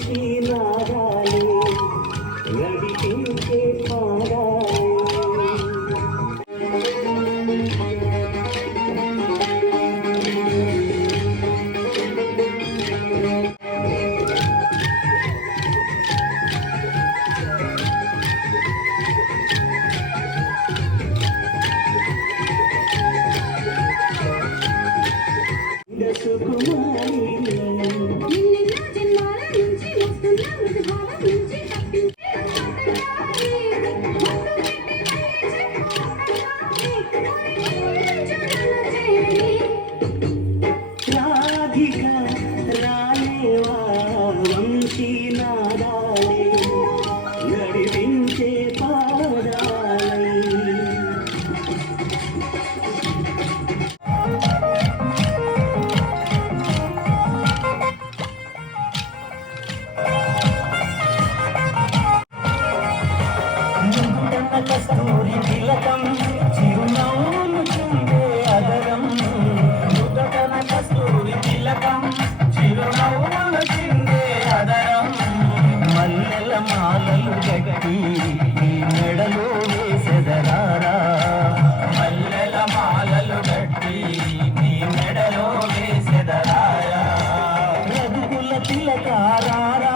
వంశీ నాదాలే నడిపించే పాదాలే సుకుమారి రాధిక రాలేవా వంశీ నాదాలే నడిపించే పాదాలై కస్తూరి తిలకం చిరునవ్వులు చిందే అదరం నుదటన కస్తూరి తిలకం చిరునవ్వులు చిందే అదరం మల్లెల మాలలు గట్టి నీ మెడలో వేసెదరారా మల్లెల మాలలు గట్టి నీ మెడలో వేసెదరారా రఘుకుల తిలకారా